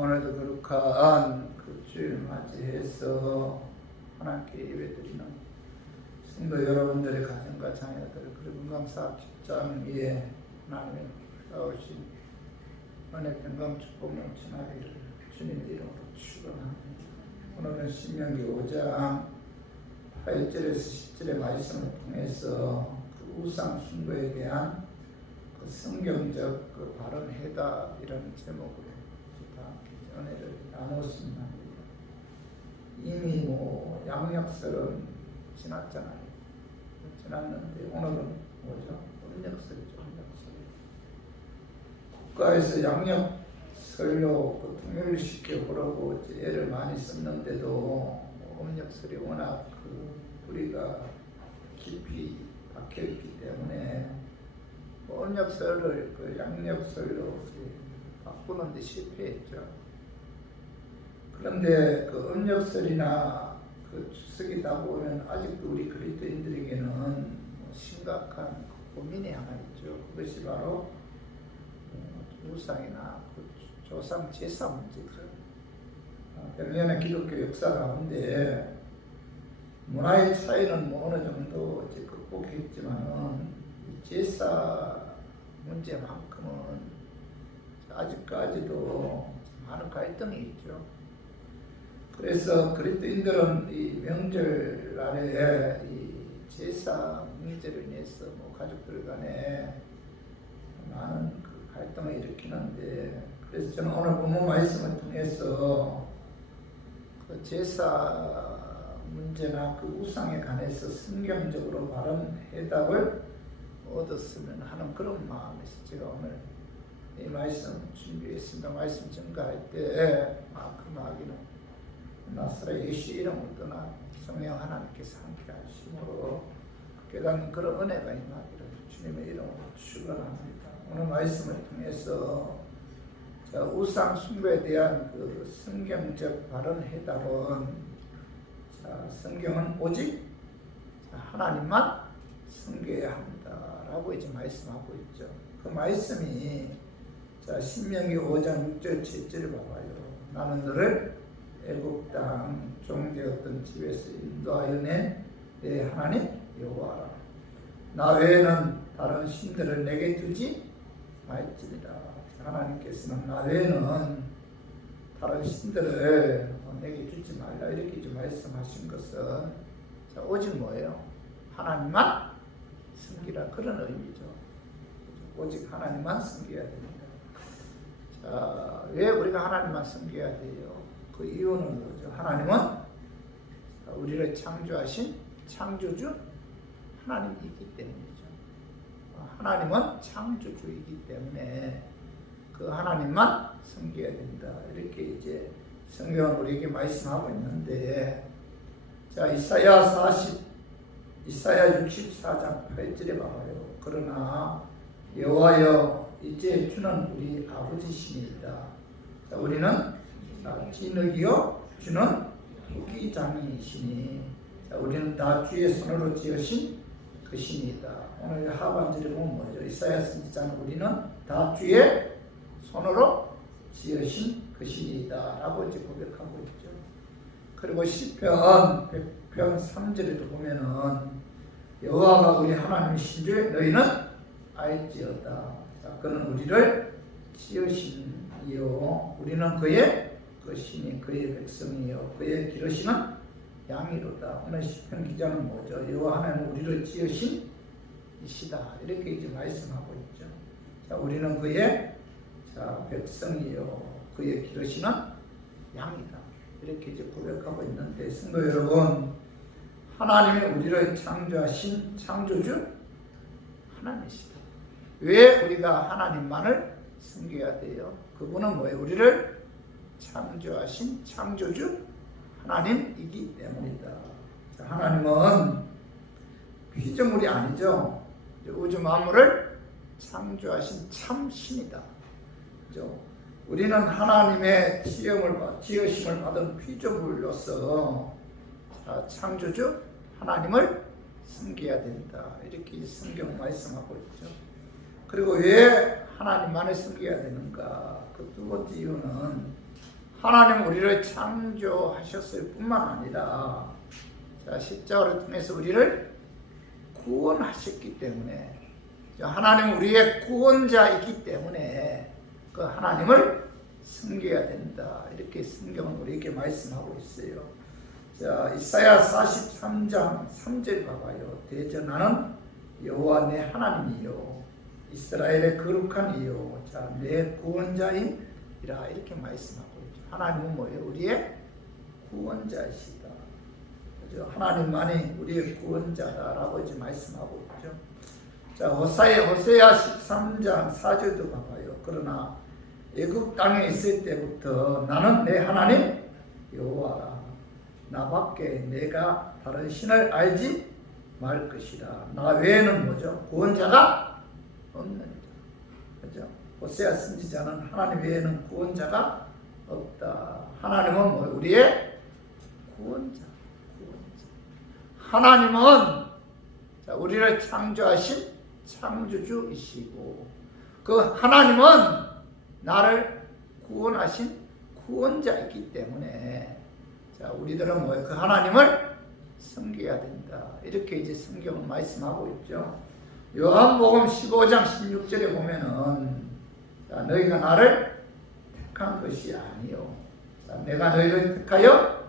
오늘도 거룩한 그 주일 맞이해서 하나님께 예배드리는 성도 여러분들의 가정과 자녀들 그리고 건강사업 직장 위에 하나님의 나오신 은혜 평강 축복 넘치나기를 주님의 이름으로 축원합니다. 오늘은 신명기 5장 8절에서 10절의 말씀을 통해서 그 우상 숭배에 대한 그 성경적 그 바른 해답이라는 제목으로 은혜를 나눴습니다. 이미 양력설은 지났잖아요. 지났는데 오늘은 뭐죠? 음력설이죠. 음력설. 국가에서 양력설로 그 통일시켜 보려고 애를 많이 썼는데도 음력설이 워낙 그 뿌리가 깊이 박혀있기 때문에 음력설을 그 양력설로 바꾸는데 실패했죠. 그런데 그 음력설이나 그 추석이다 보면 아직도 우리 그리스도인들에게는 심각한 고민이 하나 있죠. 그것이 바로 우상이나 그 조상 제사 문제죠. 백년의 기독교 역사 가운데 문화의 차이는 어느 정도 이제 극복했지만은 제사 문제만큼은 아직까지도 많은 갈등이 있죠. 그래서 그리스도인들은 이 명절날에 이 제사 문제로 인해서 가족들 간에 많은 그 갈등을 일으키는데, 그래서 저는 오늘 본문 말씀을 통해서 그 제사 문제나 그 우상에 관해서 성경적으로 바른 해답을 얻었으면 하는 그런 마음에서 제가 오늘 이 말씀 준비했습니다. 말씀 증거할 때 마귀는 나사렛 예수 이름을 떠나 성령 하나님께서 함께 하심으로 깨닫는 그런 은혜가 임하기를 주님의 이름으로 축원합니다. 오늘 말씀을 통해서 우상 숭배에 대한 그 성경적 바른 해답은 성경은 오직 하나님만 섬겨야 합니다라고 이제 말씀하고 있죠. 그 말씀이 신명기 5장 6절 7절을 봐봐요. 나는 너를 애굽 땅 종되었던 집에서 인도하여 낸 내 하나님 여호와라. 나 외에는 다른 신들을 내게 두지 말지니라. 하나님께서는 나 외에는 다른 신들을 내게 주지 말라 이렇게 좀 말씀하신 것은 오직 뭐예요? 하나님만 섬기라 그런 의미죠. 오직 하나님만 섬겨야 됩니다. 왜 우리가 하나님만 섬겨야 돼요? 그 이유는 뭐죠? 하나님은 우리를 창조하신 창조주 하나님이기 때문이죠. 하나님은 창조주이기 때문에 그 하나님만 섬겨야 된다. 이렇게 이제 성경은 우리에게 말씀하고 있는데, 이사야 64장 8절에 봐요. 그러나 여호와여 이제 주는 우리 아버지시니이다. 우리는 진흙이요 주는 토기장이시니 우리는 다 주의 손으로 지으신 것이니이다. 오늘 하반절에 보면 뭐죠? 이사야 선지자는 우리는 다 주의 손으로 지으신 것이니이다 라고 이제 고백하고 있죠. 그리고 시편 100편 3절에도 보면은 여호와가 우리 하나님이신 줄 너희는 알지어다. 그는 우리를 지으신 이요 우리는 그의 것이니 그의 백성이요 그의 기르시는 양이로다. 오늘 시편 기자는 뭐죠? 여호와 하나님 우리를 지으신 이시다 이렇게 이제 말씀하고 있죠. 우리는 그의 백성이요 그의 기르시는 양이다 이렇게 이제 고백하고 있는데, 성도 여러분, 하나님이 우리를 창조하신 창조주 하나님이시다. 왜 우리가 하나님만을 섬겨야 돼요? 그분은 뭐예요? 우리를 창조하신 창조주 하나님이기 때문이다. 하나님은 피조물이 아니죠. 우주 만물을 창조하신 참신이다. 그죠? 우리는 하나님의 지으심을 받은 피조물로서 창조주 하나님을 섬겨야 된다. 이렇게 성경 말씀하고 있죠. 그리고 왜 하나님만을 섬겨야 되는가? 그 두 번째 이유는 하나님 우리를 창조하셨을 뿐만 아니라 십자가를 통해서 우리를 구원하셨기 때문에 하나님 우리의 구원자이기 때문에 그 하나님을 섬겨야 된다. 이렇게 성경은 우리에게 말씀하고 있어요. 자, 이사야 43장 3절 봐봐요. 대저 나는 여호와 내 하나님이요 이스라엘의 거룩한 이요 자, 내 구원자임이라 이렇게 말씀하고 있죠. 하나님은 뭐예요? 우리의 구원자이시다. 그죠? 하나님만이 우리의 구원자다라고 이제 말씀하고 있죠. 자, 호세아 13장 4절도 봐봐요. 그러나 애굽 땅에 있을 때부터 나는 내 하나님 여호와라. 나밖에 내가 다른 신을 알지 말 것이라. 나 외에는 뭐죠? 구원자가 없는 자. 그죠? 호세아 선지자는 하나님 외에는 구원자가 없다. 하나님은 뭐 우리의 구원자. 하나님은 우리를 창조하신 창조주이시고 그 하나님은 나를 구원하신 구원자이기 때문에 자, 우리들은 뭐 그 하나님을 섬겨야 된다. 이렇게 이제 성경은 말씀하고 있죠. 요한복음 15장 16절에 보면은 자, 너희가 나를 택한 것이 아니요. 자, 내가 너희를 택하여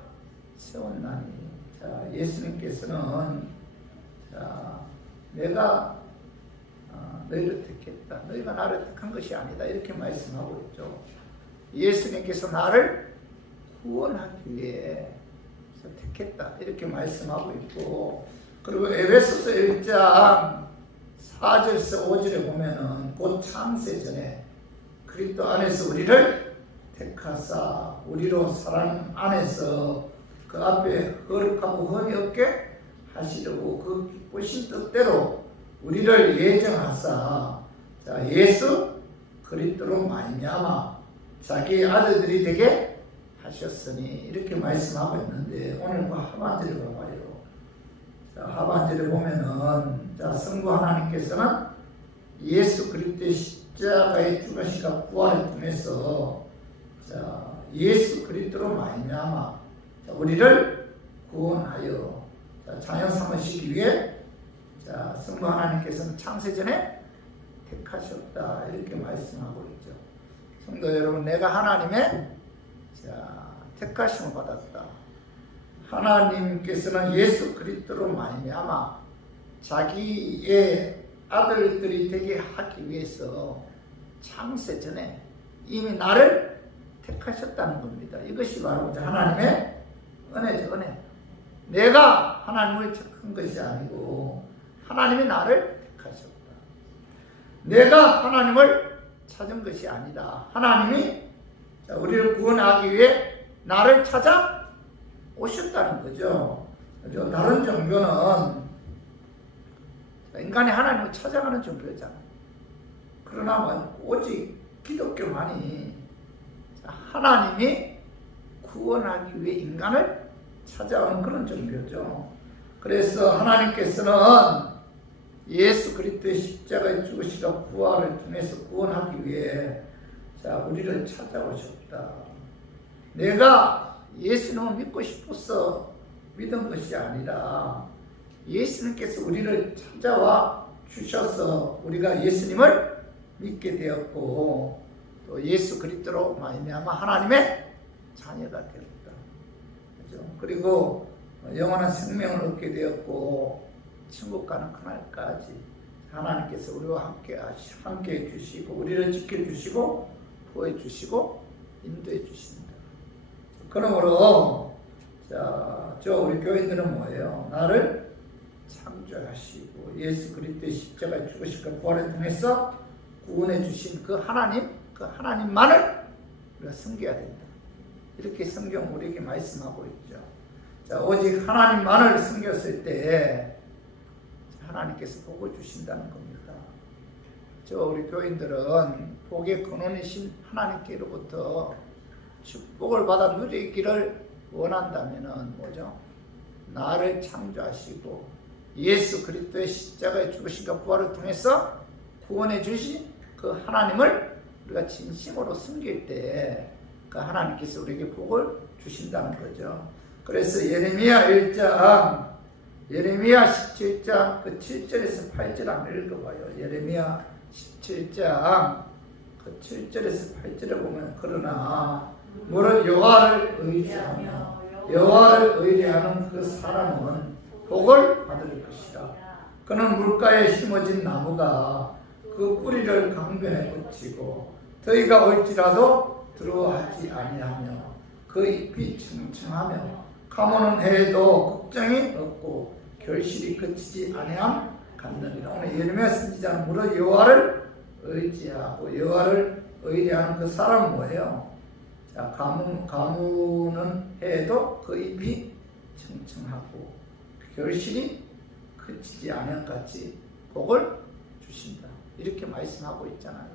세웠나니. 자, 예수님께서는 자, 내가 너희를 택했다. 너희가 나를 택한 것이 아니다. 이렇게 말씀하고 있죠. 예수님께서 나를 구원하기 위해 택했다. 이렇게 말씀하고 있고 그리고 에베소서 1장 4절에서 5절에 보면은 곧 창세 전에 그리스도 안에서 우리를 택하사 우리로 사랑 안에서 그 앞에 거룩하고 흠이 없게 하시려고 그 기쁘신 뜻대로 우리를 예정하사 자, 예수 그리스도로 말미암아 자기 아들들이 되게 하셨으니 이렇게 말씀하고 있는데 오늘 그 하반절을 봐봐요. 자, 하반절에 보면은 자, 성부 하나님께서는 예수 그리스도의 십자가의 죽으심과 부활을 통해서 자, 예수 그리스도로 말미암아 우리를 구원하여 자, 자녀 삼으시기 위해 자, 성부 하나님께서는 창세전에 택하셨다. 이렇게 말씀하고 있죠. 성도 여러분, 내가 하나님의 자, 택하심을 받았다. 하나님께서는 예수 그리스도로 말미암아 자기의 아들들이 되게 하기 위해서 창세전에 이미 나를 택하셨다는 겁니다. 이것이 바로 하나님의 은혜죠, 은혜. 내가 하나님을 택한 것이 아니고 하나님이 나를 택하셨다. 내가 하나님을 찾은 것이 아니다. 하나님이 우리를 구원하기 위해 나를 찾아 오셨다는 거죠. 다른 종교는 인간이 하나님을 찾아가는 종교잖아요. 그러나 오직 기독교만이 하나님이 구원하기 위해 인간을 찾아오는 그런 종교죠. 그래서 하나님께서는 예수 그리스도의 십자가의 죽으시고 부활을 통해서 구원하기 위해 자, 우리를 찾아오셨다. 내가 예수님을 믿고 싶어서 믿은 것이 아니라 예수님께서 우리를 찾아와 주셔서 우리가 예수님을 믿게 되었고 또 예수 그리스도로 말미암아 하나님의 자녀가 되었다. 그렇죠? 그리고 영원한 생명을 얻게 되었고 천국 가는 그날까지 하나님께서 우리와 함께 해주시고 우리를 지켜주시고 보호해주시고 인도해주신다. 그러므로 우리 교인들은 뭐예요? 나를 창조하시고 예수 그리스도의 십자가의 죽으심과 부활을 통해서 구원해주신 그 하나님만을 우리가 섬겨야 된다. 이렇게 성경 우리에게 말씀하고 있죠. 자, 오직 하나님만을 섬겼을 때 하나님께서 복을 주신다는 겁니다. 우리 교인들은 복의 근원이신 하나님께로부터 축복을 받아 누리기를 원한다면은 뭐죠? 나를 창조하시고 예수 그리스도의 십자가의 죽으심과 부활을 통해서 구원해 주신 그 하나님을 우리가 진심으로 섬길 때 하나님께서 우리에게 복을 주신다는 거죠. 그래서 예레미야 1장, 예레미야 17장 그 7절에서 8절 한번 읽어봐요. 예레미야 17장 그 7절에서 8절에 보면 그러나 무릇 여호와를 의지하며 여호와를 의뢰하는 그 사람은 복을 받을 것이라. 그는 물가에 심어진 나무가 그 뿌리를 강변에 붙이고 더위가 올지라도 두려워하지 아니하며 그 잎이 층층하며 가무는 해에도 걱정이 없고 결실이 그치지 아니함 같느니라. 오늘 예레미야 선지자는 무릇 여호와를 의지하고 여호와를 의뢰하는 그 사람은 뭐예요? 자, 가무는 해에도 그 잎이 층층하고 결실이 그치지 않은 같이 복을 주신다. 이렇게 말씀하고 있잖아요.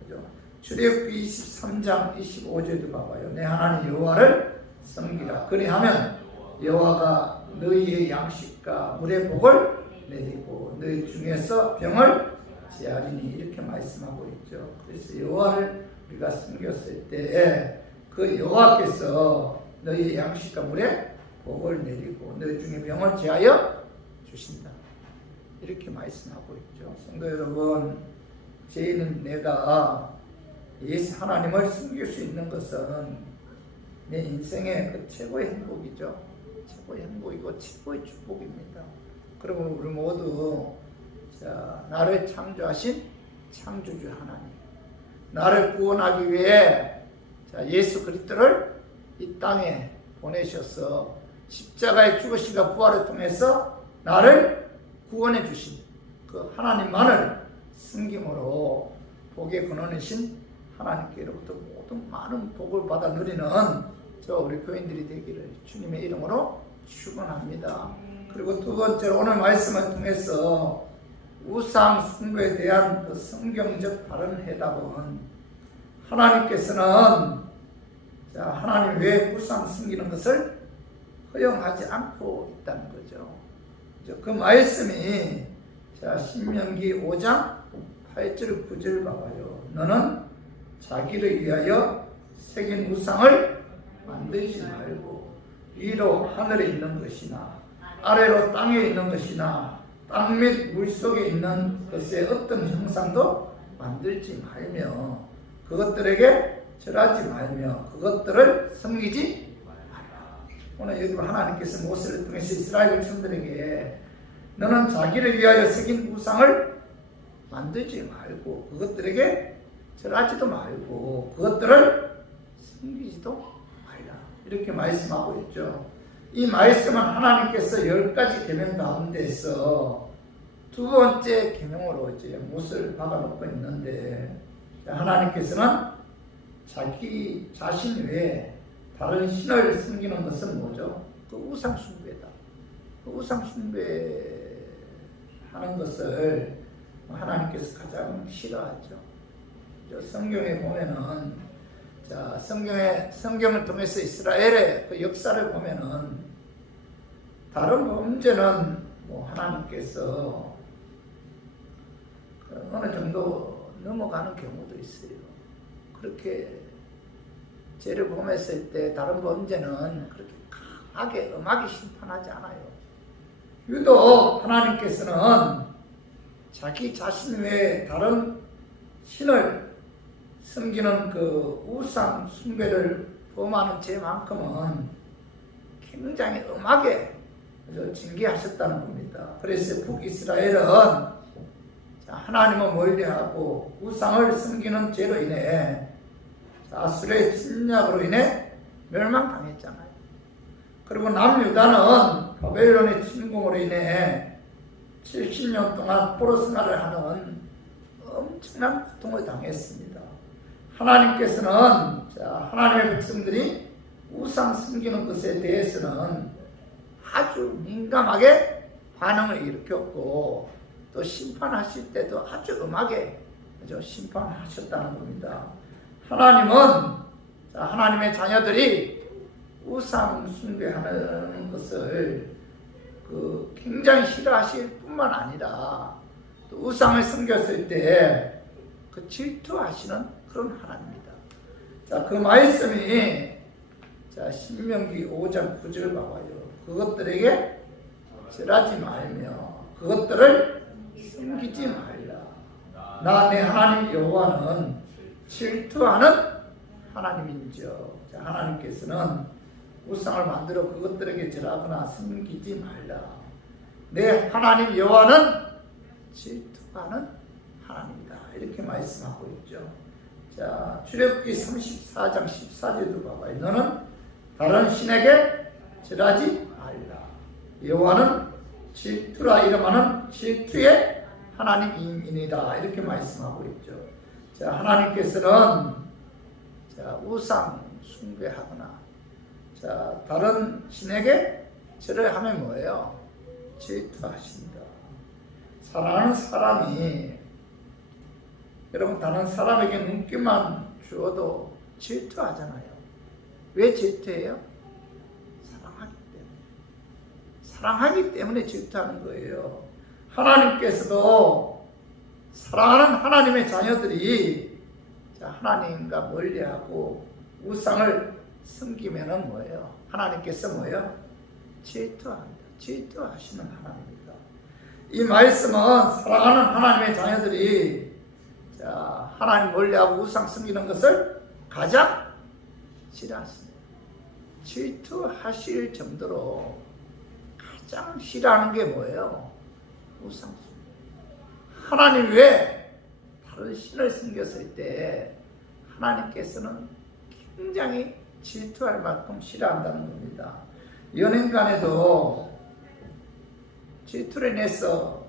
그죠? 출애굽기 23장 25절도 봐봐요. 내 하나님 여호와를 섬기라. 그리하면 여호와가 너희의 양식과 물의 복을 내리고 너희 중에서 병을 제하리니 이렇게 말씀하고 있죠. 그래서 여호와를 우리가 섬겼을 때에 그 여호와께서 너희의 양식과 물의 복을 내리고 너희 중에 병을 제하여 주신다. 이렇게 말씀하고 있죠. 성도 여러분, 저희는 내가 예수 하나님을 섬길 수 있는 것은 내 인생의 그 최고의 행복이죠. 최고의 행복이고 최고의 축복입니다. 그리고 우리 모두 자, 나를 창조하신 창조주 하나님, 나를 구원하기 위해 자, 예수 그리스도를 이 땅에 보내셔서 십자가의 죽으심과 부활을 통해서 나를 구원해 주신 그 하나님만을 섬김으로 복의 근원이신 하나님께로부터 모든 많은 복을 받아 누리는 저 우리 교인들이 되기를 주님의 이름으로 축원합니다. 그리고 두 번째로 오늘 말씀을 통해서 우상 숭배에 대한 그 성경적 바른 해답은 하나님께서는 자, 하나님 왜 우상 숨기는 것을 허용하지 않고 있다는 거죠. 그 말씀이 자, 신명기 5장 8절 9절 봐봐요. 너는 자기를 위하여 새긴 우상을 만들지 말고 위로 하늘에 있는 것이나 아래로 땅에 있는 것이나 땅 및 물속에 있는 것의 어떤 형상도 만들지 말며 그것들에게 절하지 말며 그것들을 섬기지 말라. 오늘 여기 하나님께서 모세를 통해서 이스라엘 백성들에게 너는 자기를 위하여 새긴 우상을 만들지 말고 그것들에게 절하지도 말고 그것들을 섬기지도 말라. 이렇게 말씀하고 있죠. 이 말씀은 하나님께서 10가지 계명 가운데서 두 번째 계명으로 이제 못을 박아놓고 있는데 하나님께서는 자기 자신 외에 다른 신을 섬기는 것은 뭐죠? 그 우상 숭배다. 그 우상 숭배하는 것을 하나님께서 가장 싫어하죠. 성경에 보면은 자, 성경을 통해서 이스라엘의 그 역사를 보면은 다른 범죄는 뭐 하나님께서 어느 정도 넘어가는 경우도 있어요. 그렇게 죄를 범했을 때 다른 범죄는 그렇게 강하게 엄하게 심판하지 않아요. 유독 하나님께서는 자기 자신 외에 다른 신을 섬기는 그 우상 숭배를 범하는 죄만큼은 굉장히 엄하게 징계하셨다는 겁니다. 그래서 북이스라엘은 하나님을 멀리하고 우상을 섬기는 죄로 인해 아수르의 침략으로 인해 멸망당했잖아요. 그리고 남유다는 바벨론의 침공으로 인해 70년 동안 포로 생활을 하는 엄청난 고통을 당했습니다. 하나님께서는 하나님의 백성들이 우상 섬기는 것에 대해서는 아주 민감하게 반응을 일으켰고 또 심판하실 때도 아주 엄하게 심판하셨다는 겁니다. 하나님은 하나님의 자녀들이 우상 숭배하는 것을 굉장히 싫어하실 뿐만 아니라 또 우상을 섬겼을 때 그 질투하시는 그런 하나님입니다. 자, 그 말씀이 자, 신명기 5장 9절 봐봐요. 그것들에게 절하지 말며 그것들을 숨기지 말라. 나 내 하나님 여호와는 질투하는 하나님인지요. 자, 하나님께서는 우상을 만들어 그것들에게 절하거나 숨기지 말라. 내 하나님 여호와는 질투하는 하나님이다. 이렇게 말씀하고 있죠. 자, 출애굽기 34장 14절도 봐봐요. 너는 다른 신에게 절하지 말라. 여호와는 질투라 이름하는 질투의 하나님이니라. 이렇게 말씀하고 있죠. 자, 하나님께서는 자, 우상 숭배하거나 자, 다른 신에게 절을 하면 뭐예요? 질투하신다. 사랑하는 사람이 여러분 다른 사람에게 눈길만 주어도 질투하잖아요. 왜 질투해요? 사랑하기 때문에 질투하는 거예요. 하나님께서도 사랑하는 하나님의 자녀들이 하나님과 멀리하고 우상을 섬기면은 뭐예요? 하나님께서 뭐예요? 질투합니다. 질투하시는 하나님입니다. 이 말씀은 사랑하는 하나님의 자녀들이 하나님 멀리하고 우상 섬기는 것을 가장 싫어하십니다. 질투하실 정도로 가장 싫어하는 게 뭐예요? 우상 숭배. 하나님 외에 다른 신을 섬겼을 때 하나님께서는 굉장히 질투할 만큼 싫어한다는 겁니다. 연인 간에도 질투를 인해서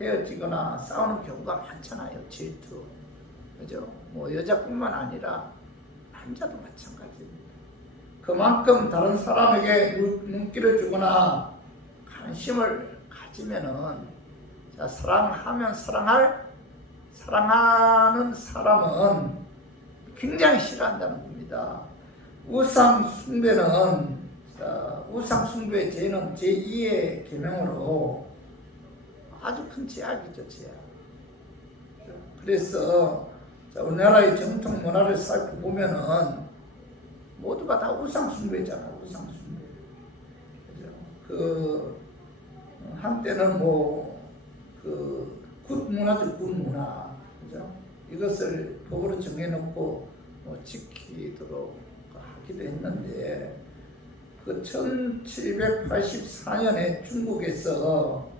헤어지거나 싸우는 경우가 많잖아요. 질투. 그죠? 뭐 여자뿐만 아니라 남자도 마찬가지입니다. 그만큼 다른 사람에게 눈길을 주거나 관심을 가지면은 사랑하면 사랑하는 사람은 굉장히 싫어한다는 겁니다. 우상 숭배는 우상 숭배의 죄는 제2의 계명으로 아주 큰 죄악이죠, 죄악. 그래서 우리나라의 정통 문화를 살펴보면은 모두가 다 우상 숭배잖아요. 우상 숭배. 그죠? 한때는 굿 문화죠, 굿 문화. 그죠? 이것을 법으로 정해놓고 지키도록 하기도 했는데, 1784년에 중국에서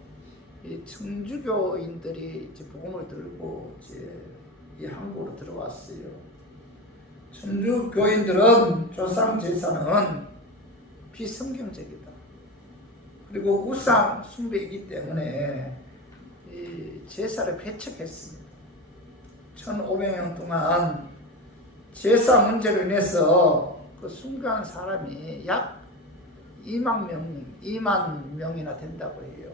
이 청주교인들이 이제 복음을 들고 이 한국으로 들어왔어요. 천주교인들은 조상 제사는 비성경적이다. 그리고 우상 숭배이기 때문에 이 제사를 배척했습니다. 1500년 동안 제사 문제로 인해서 숭배한 사람이 약 2만 명이나 된다고 해요.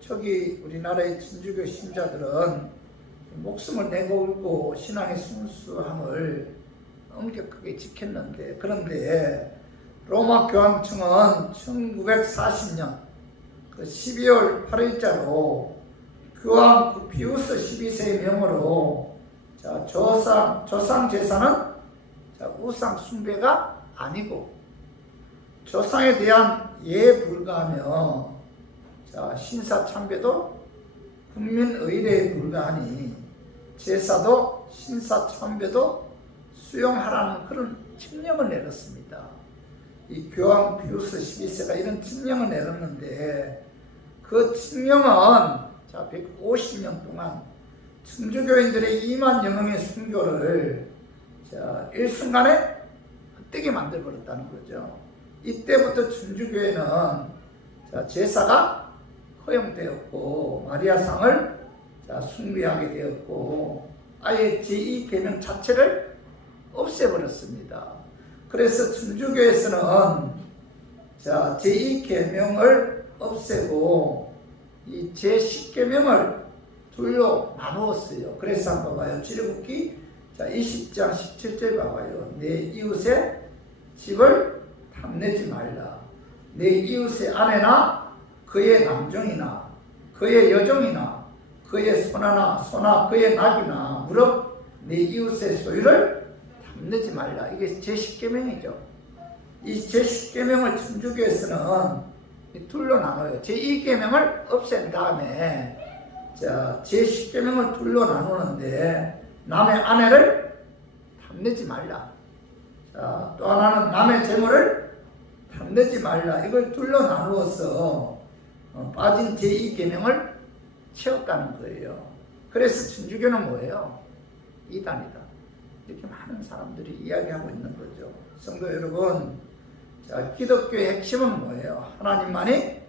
저기 우리나라의 천주교 신자들은 목숨을 내고 울고 신앙의 순수함을 엄격하게 지켰는데, 그런데 로마 교황청은 1940년 12월 8일자로 교황 피우스 12세의 명으로 조상 제사는 우상 숭배가 아니고 조상에 대한 예에 불과하며 신사 참배도 국민 의례에 불과하니 제사도 신사 참배도 수용하라는 그런 칙령을 내렸습니다. 이 교황 피우스 12세가 이런 칙령을 내렸는데, 그 칙령은 150년 동안 천주교인들의 2만 영혼의 순교를 일순간에 헛되게 만들어버렸다는 거죠. 이때부터 천주교회는 제사가 허용되었고 마리아상을 숭배하게 되었고 아예 제2계명 자체를 없애버렸습니다. 그래서 천주교에서는 제2계명을 없애고 이 제10계명을 둘로 나누었어요. 그래서 한번 봐요. 출애굽기 20장 17절 봐봐요. 내 이웃의 집을 탐내지 말라. 내 이웃의 아내나 그의 남종이나 그의 여종이나 그의 소나 그의 낙이나 무릇 내 이웃의 소유를 탐내지 말라. 이게 제10계명이죠. 이 제10계명을 천주교에서는 둘로 나눠요. 제2계명을 없앤 다음에 제10계명을 둘로 나누는데 남의 아내를 탐내지 말라. 또 하나는 남의 재물을 탐내지 말라. 이걸 둘로 나누어서 빠진 제2계명을 채웠다는 거예요. 그래서 천주교는 뭐예요? 이단이다. 이렇게 많은 사람들이 이야기하고 있는 거죠. 성도 여러분, 기독교의 핵심은 뭐예요? 하나님만이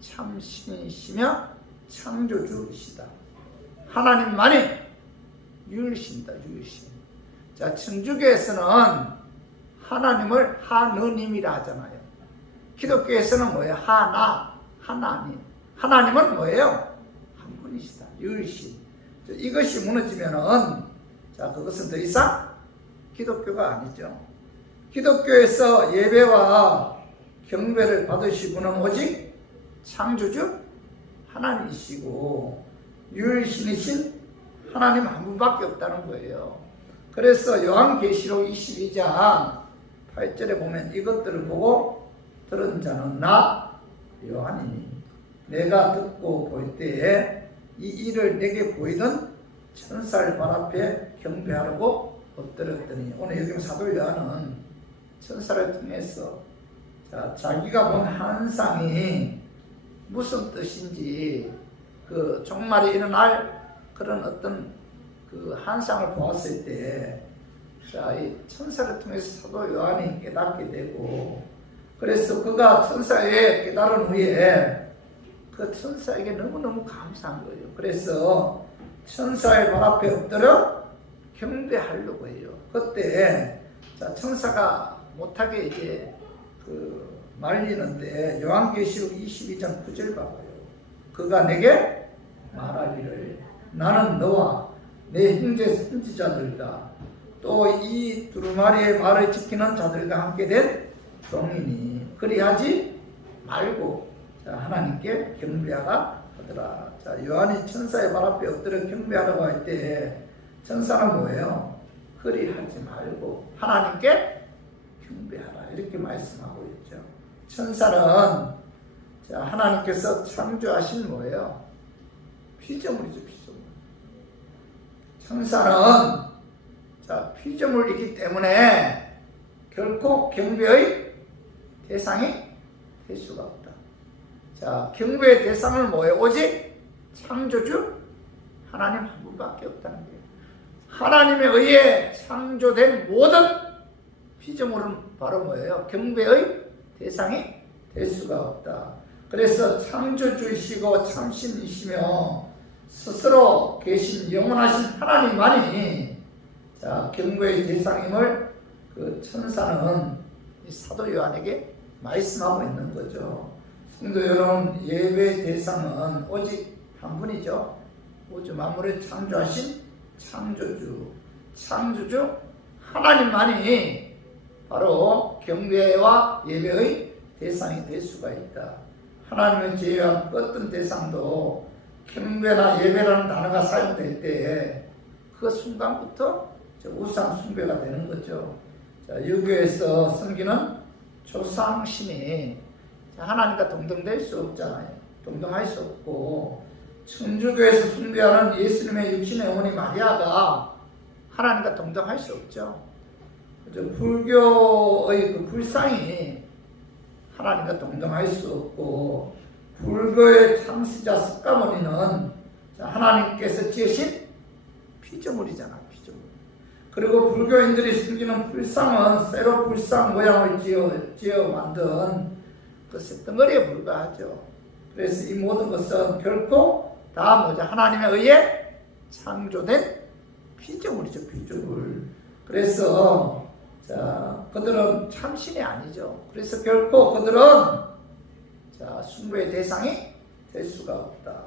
참 신이시며 창조주이시다. 하나님만이 유일신이다. 유일신. 천주교에서는 하나님을 하느님이라 하잖아요. 기독교에서는 뭐예요? 하나님. 하나님은 뭐예요? 한 분이시다. 유일신. 이것이 무너지면은 그것은 더 이상 기독교가 아니죠. 기독교에서 예배와 경배를 받으실 분은 오직 창조주 하나님이시고 유일신이신 하나님 한 분밖에 없다는 거예요. 그래서 요한계시록 22장 8절에 보면 이것들을 보고 들은 자는 나 요한이니 내가 듣고 볼 때에 이 일을 내게 보이던 천사를 발 앞에 경배하라고 엎드렸더니, 오늘 여기 사도 요한은 천사를 통해서 자기가 본 환상이 무슨 뜻인지 그 종말이 일어날 그런 어떤 그 환상을 보았을 때 이 천사를 통해서 사도 요한이 깨닫게 되고, 그래서 그가 천사에 깨달은 후에 그 천사에게 너무너무 감사한 거예요. 그래서 천사의 발 앞에 엎드려 경배하려고 해요. 그때 천사가 못하게 이제 말리는데 요한계시록 22장 9절 봐봐요. 그가 내게 말하기를 나는 너와 내 형제 선지자들과 또 이 두루마리의 말을 지키는 자들과 함께 된 종이니 그리하지 말고 하나님께 경배하라 하더라. 요한이 천사의 발 앞에 엎드려 경배하라고 할 때 천사는 뭐예요? 그리하지 말고 하나님께 경배하라 이렇게 말씀하고 있죠. 천사는 하나님께서 창조하신 뭐예요? 피조물이죠. 피조물. 천사는 피조물이기 때문에 결코 경배의 대상이 될 수가 없다. 경배의 대상은 뭐예요? 오직 창조주 하나님 한 분밖에 없다는 거예요. 하나님에 의해 창조된 모든 피조물은 바로 뭐예요? 경배의 대상이 될 수가 없다. 그래서 창조주이시고 참신이시며 스스로 계신 영원하신 하나님만이 경배의 대상임을 그 천사는 이 사도 요한에게 말씀하고 있는 거죠. 성도 여러분, 예배의 대상은 오직 한 분이죠. 우주 만물을 창조하신 창조주 하나님만이 바로 경배와 예배의 대상이 될 수가 있다. 하나님을 제외한 어떤 대상도 경배나 예배라는 단어가 사용될 때 그 순간부터 우상 숭배가 되는 거죠. 유교에서 섬기는 조상신이 하나님과 동등될 수 없잖아요. 동등할 수 없고, 천주교에서 숭배하는 예수님의 육신의 어머니 마리아가 하나님과 동등할 수 없죠. 불교의 그 불상이 하나님과 동등할 수 없고, 불교의 창시자 석가모니는 하나님께서 지으신 피조물이잖아. 피조물. 그리고 불교인들이 숨기는 불상은 쇠로 불상 모양을 지어 만든 그 쇳덩어리에 불과하죠. 그래서 이 모든 것은 결코 다 하나님에 의해 창조된 피조물이죠. 피조물. 그래서 그들은 참신이 아니죠. 그래서 결코 그들은 숭배의 대상이 될 수가 없다.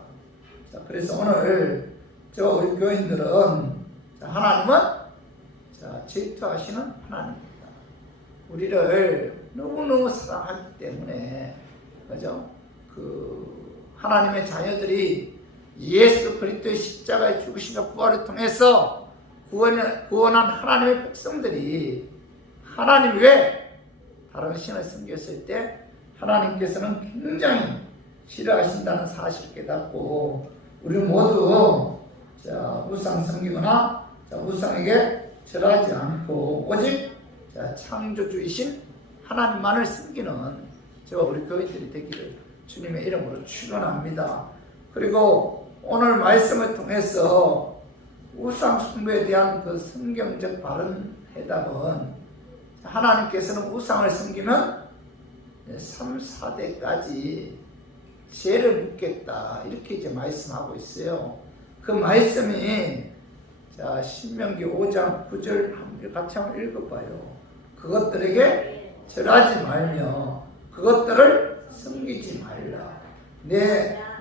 그래서 오늘 우리 교인들은 하나님은 질투하시는 하나님입니다. 우리를 너무너무 사랑하기 때문에, 그죠? 하나님의 자녀들이 예수 그리스도의 십자가의 죽으심과 부활을 통해서 구원한 하나님의 백성들이 하나님이 왜 다른 신을 섬겼을 때 하나님께서는 굉장히 싫어하신다는 사실을 깨닫고 우리 모두 우상 섬기거나 우상에게 절하지 않고 오직 창조주이신 하나님만을 섬기는 저와 우리 교인들이 되기를 주님의 이름으로 축원합니다. 그리고 오늘 말씀을 통해서 우상 숭배에 대한 그 성경적 바른 해답은 하나님께서는 우상을 섬기면 3, 4대까지 죄를 묻겠다 이렇게 이제 말씀하고 있어요. 그 말씀이 신명기 5장 9절 같이 한번 읽어봐요. 그것들에게 절하지 말며 그것들을 섬기지 말라.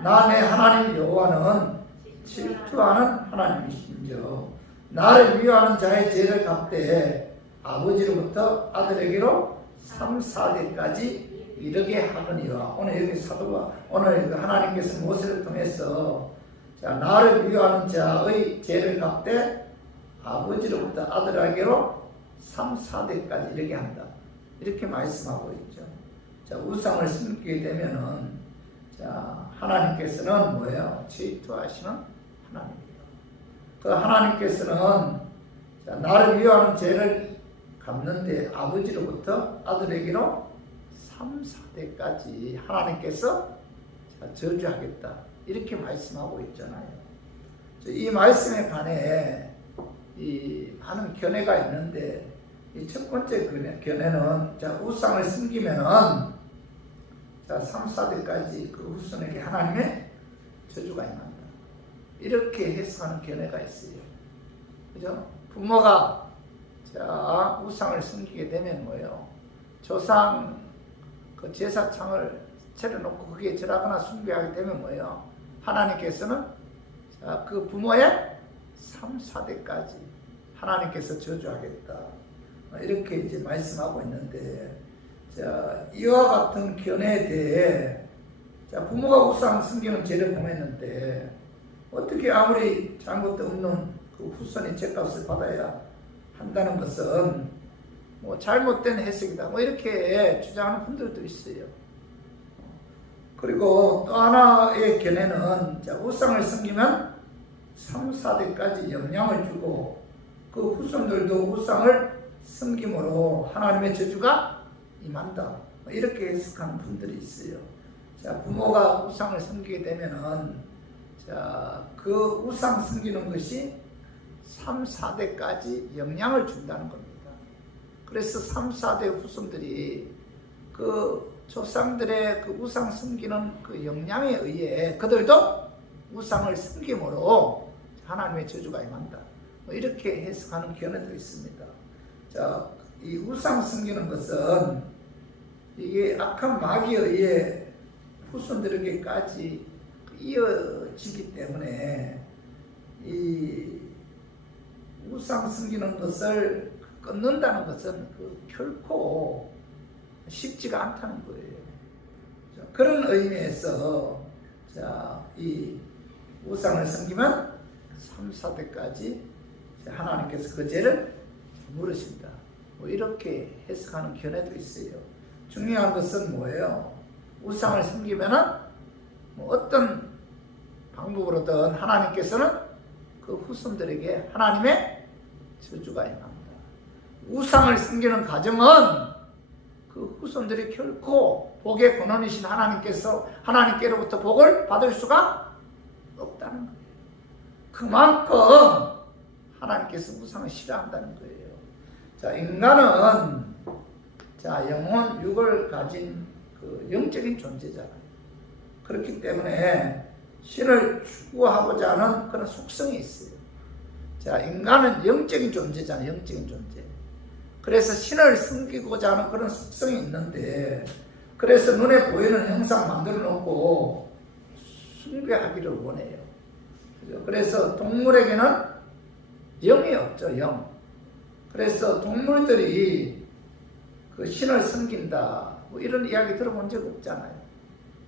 나 내 하나님 여호와는 질투하는 하나님이신즉 나를 미워하는 자의 죄를 갚되 아버지로부터 아들에게로 3, 4대까지 이르게 하거니와. 오늘 여기 사도가 오늘 하나님께서 모세를 통해서 나를 미워하는 자의 죄를 갚되 아버지로부터 아들에게로 3, 4대까지 이르게 한다. 이렇게 말씀하고 있죠. 우상을 섬기게 되면은 하나님께서는 뭐예요? 질투하시는 하나님이에요. 그 하나님께서는 나를 미워하는 죄를 갚는데 아버지로부터 아들에게로 3, 4대까지 하나님께서 저주하겠다. 이렇게 말씀하고 있잖아요. 이 말씀에 관해 많은 견해가 있는데 이 첫 번째 견해는 우상을 섬기면은 3, 4대까지 그 후손에게 하나님의 저주가 임한다. 이렇게 해석하는 견해가 있어요. 그죠? 부모가 우상을 섬기게 되면 뭐예요? 조상 그 제사창을 차려놓고 거기에 절하거나 숭배하게 되면 뭐예요? 하나님께서는 그 부모의 3, 4대까지 하나님께서 저주하겠다. 이렇게 이제 말씀하고 있는데, 이와 같은 견해에 대해 부모가 우상 섬기는 죄를 범했는데 어떻게 아무리 잘못도 없는 그 후손이 죄값을 받아야 한다는 것은 잘못된 해석이다. 이렇게 주장하는 분들도 있어요. 그리고 또 하나의 견해는 우상을 섬기면 3, 4대까지 영향을 주고 그 후손들도 우상을 섬김으로 하나님의 저주가 임한다. 이렇게 해석하는 분들이 있어요. 부모가 우상을 섬기게 되면은 그 우상 섬기는 것이 3, 4대까지 영향을 준다는 겁니다. 그래서 3, 4대 후손들이 그 조상들의 그 우상 섬기는 그 영향에 의해 그들도 우상을 섬김으로 하나님의 저주가 임한다. 이렇게 해석하는 견해도 있습니다. 이 우상 섬기는 것은 이게 악한 마귀에 의해 후손들에게까지 이어지기 때문에 이 우상 섬기는 것을 끊는다는 것은 결코 쉽지가 않다는 거예요. 그런 의미에서 이 우상을 섬기면 3, 4대까지 하나님께서 그 죄를 물으신다. 이렇게 해석하는 견해도 있어요. 중요한 것은 뭐예요? 우상을 섬기면은 어떤 방법으로든 하나님께서는 그 후손들에게 하나님의 저주가 임합니다. 우상을 섬기는 가정은 그 후손들이 결코 복의 근원이신 하나님께로부터 복을 받을 수가 없다는 거예요. 그만큼 하나님께서 우상을 싫어한다는 거예요. 인간은 영혼, 육을 가진 그 영적인 존재잖아요. 그렇기 때문에 신을 추구하고자 하는 그런 속성이 있어요. 인간은 영적인 존재잖아요. 영적인 존재. 그래서 신을 섬기고자 하는 그런 속성이 있는데, 그래서 눈에 보이는 형상 만들어 놓고 숭배하기를 원해요. 그래서 동물에게는 영이 없죠. 영. 그래서 동물들이 그 신을 섬긴다, 이런 이야기 들어본 적 없잖아요.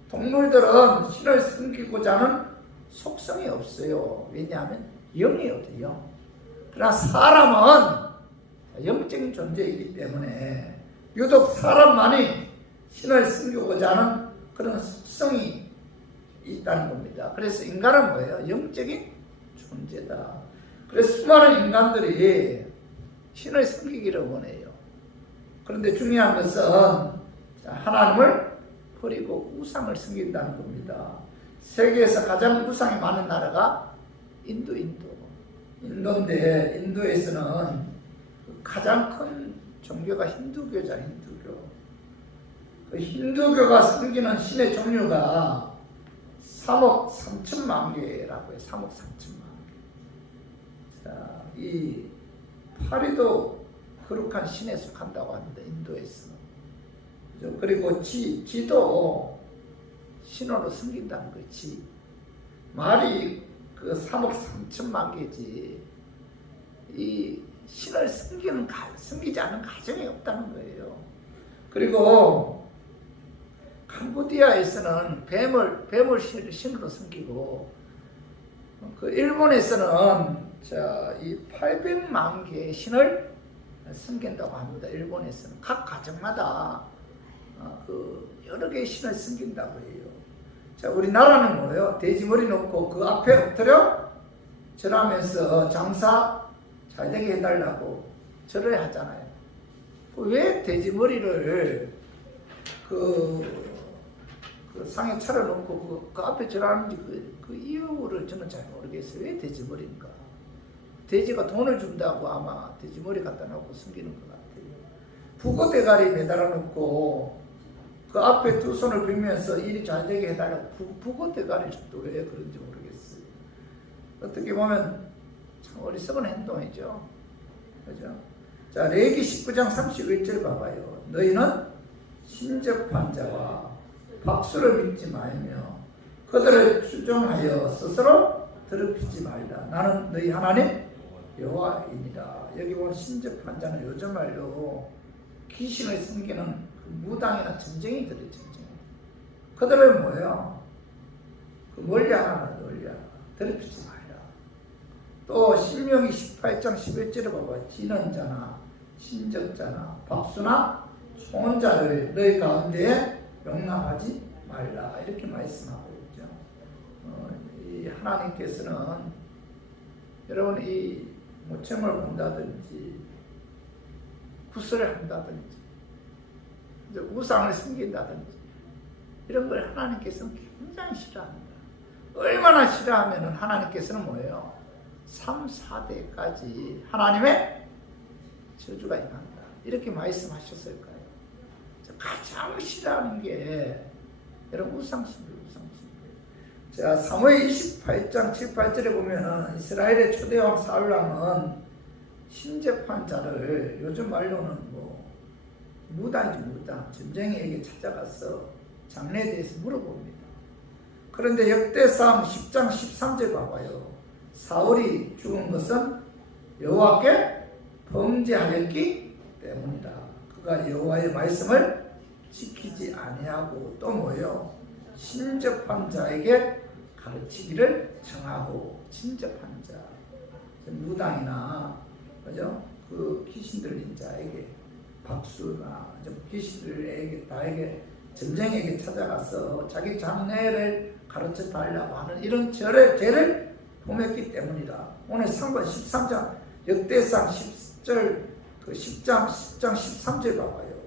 동물들은 신을 섬기고자 하는 속성이 없어요. 왜냐하면 영이 없어요. 영. 그러나 사람은 영적인 존재이기 때문에 유독 사람만이 신을 섬기고자 하는 그런 습성이 있다는 겁니다. 그래서 인간은 뭐예요? 영적인 존재다. 그래서 수많은 인간들이 신을 섬기기를 원해요. 그런데 중요한 것은 하나님을 버리고 우상을 섬긴다는 겁니다. 세계에서 가장 우상이 많은 나라가 인도인데 인도에서는 가장 큰 종교가 힌두교잖아요. 힌두교. 그 힌두교가 섬기는 신의 종류가 3억 3천만 개라고 해요. 3억 3천만 개. 자, 이 파리도 거룩한 신에 속한다고 합니다. 인도에서. 그리고 지도 신으로 섬긴다는 거지. 말이 그 3억 3천만 개지. 이 신을 섬기지 않는 가정이 없다는 거예요. 그리고 캄보디아에서는 뱀을 신으로 섬기고, 그 일본에서는 이 800만 개의 신을 섬긴다고 합니다. 일본에서는 각 가정마다 그 여러 개의 신을 섬긴다고 해요. 자, 우리나라는 뭐예요? 돼지머리 놓고 그 앞에 엎드려 절하면서 장사 잘 되게 해달라고 절을 하잖아요. 왜 돼지머리를 그 상에 차려놓고 그 앞에 절하는지 그 이유를 저는 잘 모르겠어요. 왜 돼지머리인가? 돼지가 돈을 준다고 아마 돼지머리 갖다 놓고 숨기는 것 같아요. 북어 대가리 매달아 놓고 그 앞에 두 손을 빌면서 일이 잘 되게 해달라고 북어 대가리를 또 왜 그런지 모르겠어요. 어떻게 보면 참 어리석은 행동이죠. 그죠? 자, 레위기 19장 31절 봐봐요. 너희는 신접한 자와 박수를 믿지 말며 그들을 추종하여 스스로 더럽히지 말라. 나는 너희 하나님 여호와이니라. 여기 보면 신접한 자는 요즘 말로 귀신을 섬기는 그 무당이나 점쟁이들이 점쟁이. 그들은 뭐예요? 그 멀리하라, 멀리하라. 더럽히지 말라. 또 신명기 18장 11절을 봐봐. 지는 자나 신접자나 박수나 총언자를 너희 가운데에 용납하지 말라. 이렇게 말씀하고 있죠. 이 하나님께서는 여러분 이 모청을 본다든지 구슬을 한다든지 우상을 섬긴다든지 이런 걸 하나님께서는 굉장히 싫어합니다. 얼마나 싫어하면 하나님께서는 뭐예요? 3, 4대까지 하나님의 저주가 임한다. 이렇게 말씀하셨을까요? 가장 싫어하는 게 여러분 우상숭배. 자, 사무엘 28장 7, 8절에 보면은 이스라엘의 초대왕 사울왕은 신접한 자를 요즘 말로는 뭐 무당이지 무당 점쟁이에게 찾아가서 장래에 대해서 물어봅니다. 그런데 역대상 10장 13절 봐봐요. 사울이 죽은 것은 여호와께 범죄하였기 때문이다. 그가 여호와의 말씀을 지키지 아니하고 또 뭐예요? 신접한 자에게 가르치기를 정하고. 신접한 자 무당이나 그죠? 그 귀신 들린 자에게 박수나 귀신들에게 다에게 점쟁이에게 찾아가서 자기 장래를 가르쳐 달라고 하는 이런 죄를 범했기 때문이다. 오늘 상권 13장 역대상 10절 그 10장 13절 봐봐요.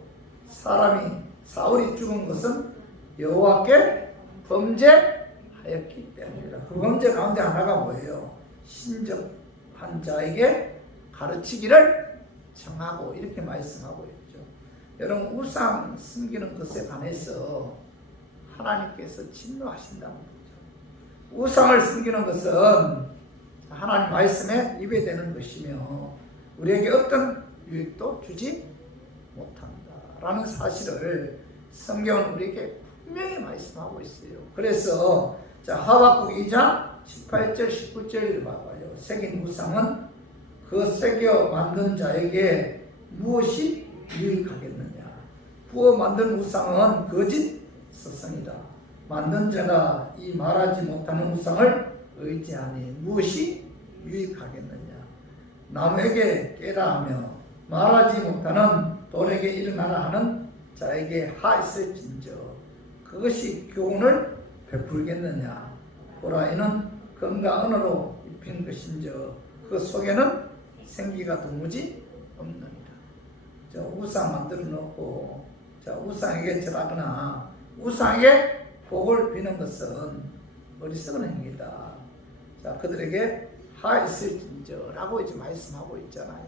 사울이 죽은 것은 여호와께 범죄하였기 때문이다. 그 범죄 가운데 하나가 뭐예요? 신접한 자에게 가르치기를 정하고. 이렇게 말씀하고 있죠. 여러분 우상 섬기는 것에 관해서 하나님께서 진노하신다는 거죠. 우상을 섬기는 것은 하나님 말씀에 위배되는 것이며 우리에게 어떤 유익도 주지 못한다라는 사실을 성경은 우리에게 분명히 말씀하고 있어요. 그래서 하박국 2장 18절 19절을 봐봐요. 새긴 우상은 그 새겨 만든 자에게 무엇이 유익하겠느냐. 부어 만든 우상은 거짓 스승이다. 만든 자가 이 말하지 못하는 우상을 의지하니 무엇이 유익하겠느냐. 나무에게 깨라 하며 말하지 못하는 돌에게 일어나라 하는 자에게 하있을진저 그것이 교훈을 베풀겠느냐. 보라 이는 금과 은으로 입힌 것인저 그 속에는 생기가 도무지 없느니라. 우상 만들어 놓고 우상에게 절하거나 우상에게 복을 비는 것은 어리석은 행위다. 그들에게 하있을진저라고 이제 말씀하고 있잖아요.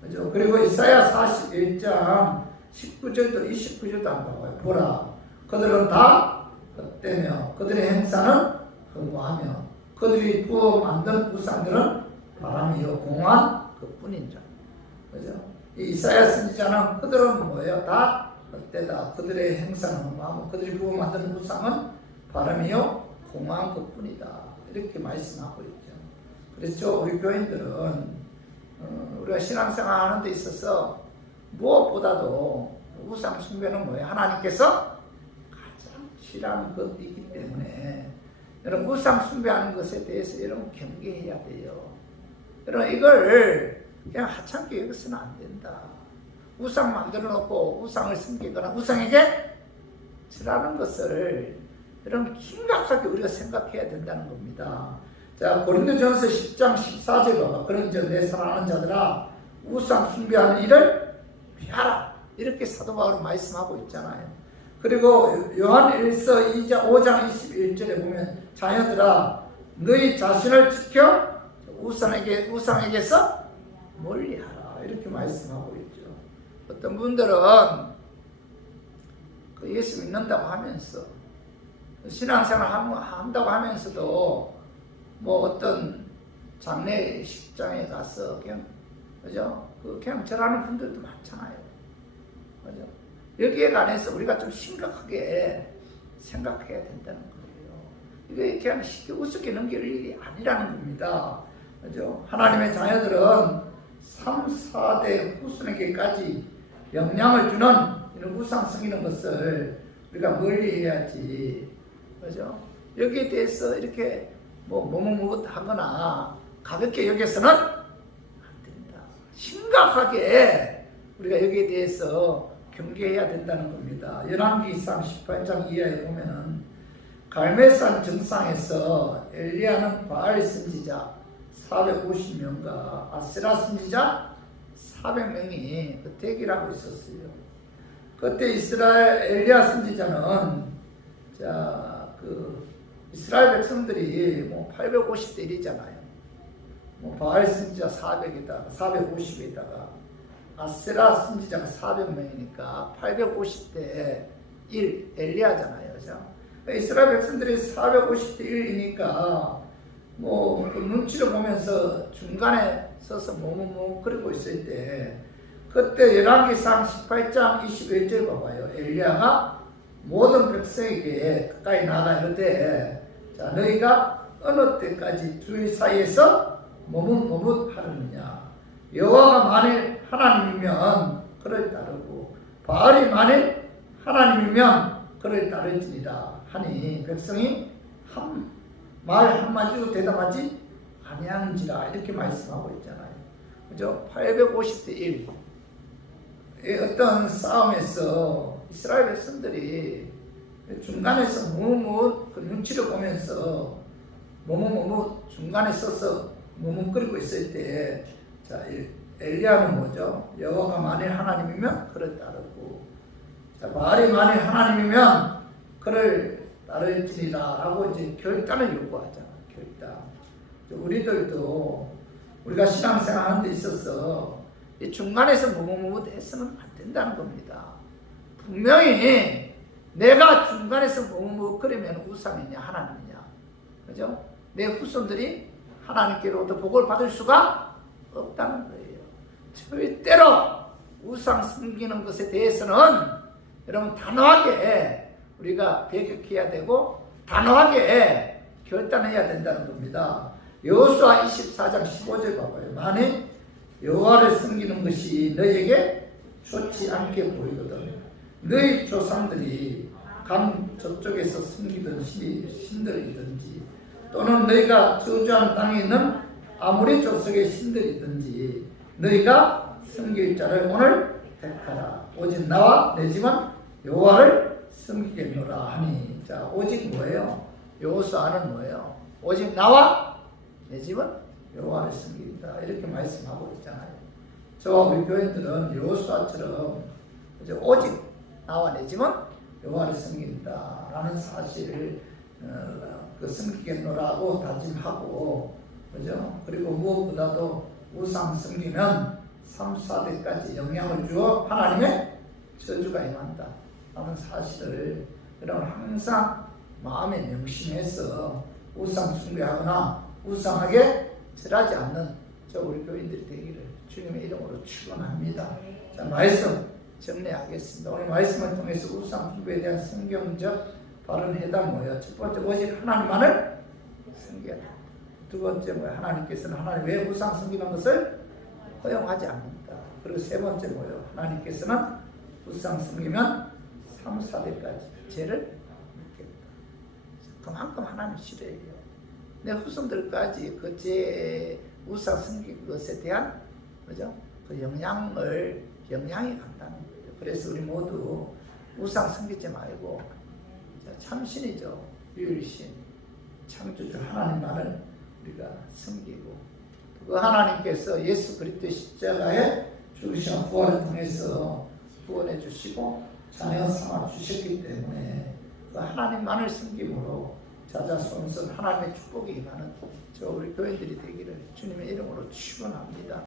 그죠? 그리고 이사야 41장 19절도 29절도 한번 봐요. 보라 그들은 다 헛되며 그들의 행사는 흥고하며 그들이 부어 만든 우상들은 바람이요 공한 그뿐이니라. 그죠? 이 이사야 선지자는 그들은 뭐예요? 다 헛되다. 그들의 행사는 흥고하며 그들이 부어 만든 우상은 바람이요 공한 그뿐이다. 이렇게 말씀하고 있죠. 그렇죠. 우리 교인들은 우리가 신앙생활 하는 데 있어서 무엇보다도 우상 숭배는 뭐예요? 하나님께서 가장 싫어하는 것이기 때문에 여러분 우상 숭배하는 것에 대해서 여러분 경계해야 돼요. 여러분 이걸 그냥 하찮게 여기서는 안 된다. 우상 만들어 놓고 우상을 섬기거나 우상에게 절하는 것을 여러분 심각하게 우리가 생각해야 된다는 겁니다. 자, 고린도전서 10장 14절 봐봐. 그런즉 내 사랑하는 자들아 우상 숭배하는 일을 피하라. 이렇게 사도 바울은 말씀하고 있잖아요. 그리고 요한일서 5장 21절에 보면 자녀들아 너희 자신을 지켜 우상에게서 멀리하라. 이렇게 말씀하고 있죠. 어떤 분들은 그 예수 믿는다고 하면서 신앙생활 한다고 하면서도 뭐 어떤 장례식장에 가서 그냥 그죠? 그냥 절하는 분들도 많잖아요. 그죠? 여기에 관해서 우리가 좀 심각하게 생각해야 된다는 거예요. 이게 그냥 쉽게 우습게 넘길 일이 아니라는 겁니다. 그죠? 하나님의 자녀들은 3, 4대 후손에게까지 영향을 주는 이런 우상 섬기는 것을 우리가 멀리 해야지. 그죠? 여기에 대해서 이렇게 하거나 가볍게 여기서는 안 된다. 심각하게 우리가 여기에 대해서 경계해야 된다는 겁니다. 열왕기상 18장 이하에 보면은 갈멜산 정상에서 엘리야는 바알 선지자 450명과 아세라 선지자 400명이 대기를 하고 있었어요. 그때 엘리야 선지자는 이스라엘 백성들이 850대 1이잖아요. 바알 선지자 450에다가 아세라 선지자가 400명이니까 850대 1 엘리야잖아요. 그죠? 이스라엘 백성들이 450대 1이니까 그 눈치를 보면서 중간에 서서 그러고 있을 때 그때 열왕기상 18장 21절 봐봐요. 엘리야가 모든 백성에게 가까이 나가 이르되 자 너희가 어느 때까지 둘 사이에서 머뭇머뭇하느냐. 여호와가 만일 하나님이면 그를 따르고 바알이 만일 하나님이면 그를 따를지니라 하니 백성이 말 한마디도 대답하지 아니한지라 이렇게 말씀하고 있잖아요. 그죠? 850대 1 어떤 싸움에서 이스라엘 백성들이 중간에서 그 눈치를 보면서 중간에 서서 머뭇거리고 있을 때 엘리야는 뭐죠? 여호와가 만일 하나님이면 그를 따르고 바알이 만일 하나님이면 그를 따를지니라 라고 이제 결단을 요구하잖아. 결단. 우리들도 우리가 신앙생활 하는 데 있어서 이 중간에서 머뭇머뭇해서는 안 된다는 겁니다. 분명히 내가 중간에서 머뭇거리면 우상이냐 하나님이냐, 그죠? 내 후손들이 하나님께로부터 복을 받을 수가 없다는 거예요. 절대로 우상 섬기는 것에 대해서는 여러분 단호하게 우리가 배격해야 되고 단호하게 결단해야 된다는 겁니다. 여호수아 24장 15절 봐봐요. 만일 여호와를 섬기는 것이 너희에게 좋지 않게 보이거든 너희 조상들이 강 저쪽에서 섬기던 신들이든지 또는 너희가 저주하는 땅에 있는 아무리 족속의 신들이든지 너희가 섬길 자를 오늘 택하라. 오직 나와 내 집은 여호와를 섬기겠노라 하니. 자, 오직 뭐예요? 여호수아는 뭐예요? 오직 나와 내 집은 여호와를 섬긴다. 이렇게 말씀하고 있잖아요. 저와 우리 교인들은 여호수아처럼 오직 나와 내 집은 여호와를 섬긴다라는 사실을 그 섬기겠노라고 다짐하고, 그죠? 그리고 무엇보다도 우상 섬기면 3, 4대까지 영향을 주어 하나님의 저주가 임한다 라는 사실을 여러분 항상 마음에 명심해서 우상 숭배하거나 우상하게 절하지 않는 저 우리 교인들이 되기를 주님의 이름으로 축원합니다. 자, 말씀 정리하겠습니다. 오늘 말씀을 통해서 우상 숭배에 대한 성경적 바른 해답 뭐예요? 첫 번째, 오직 하나님만을 섬겨야 된다. 두 번째, 뭐예요? 하나님께서는 하나님 왜 우상 섬기는 것을 허용하지 않는다. 그리고 세 번째 뭐예요? 하나님께서는 우상 섬기면 3, 4대까지 죄를 묻겠다. 그만큼 하나님 싫어해요. 내 후손들까지 그 죄 우상 섬긴 것에 대한, 그죠? 그 영향이 간다는 거예요. 그래서 우리 모두 우상 섬기지 말고 참신이죠. 유일신 창조주 하나님만을 우리가 섬기고, 그 하나님께서 예수 그리스도의 십자가의 죽으시는 부활을 통해서 구원해 주시고 자녀 삼아 주셨기 때문에 그 하나님만을 섬김으로 자자손손 하나님의 축복이 임하는 저 우리 교인들이 되기를 주님의 이름으로 축원합니다.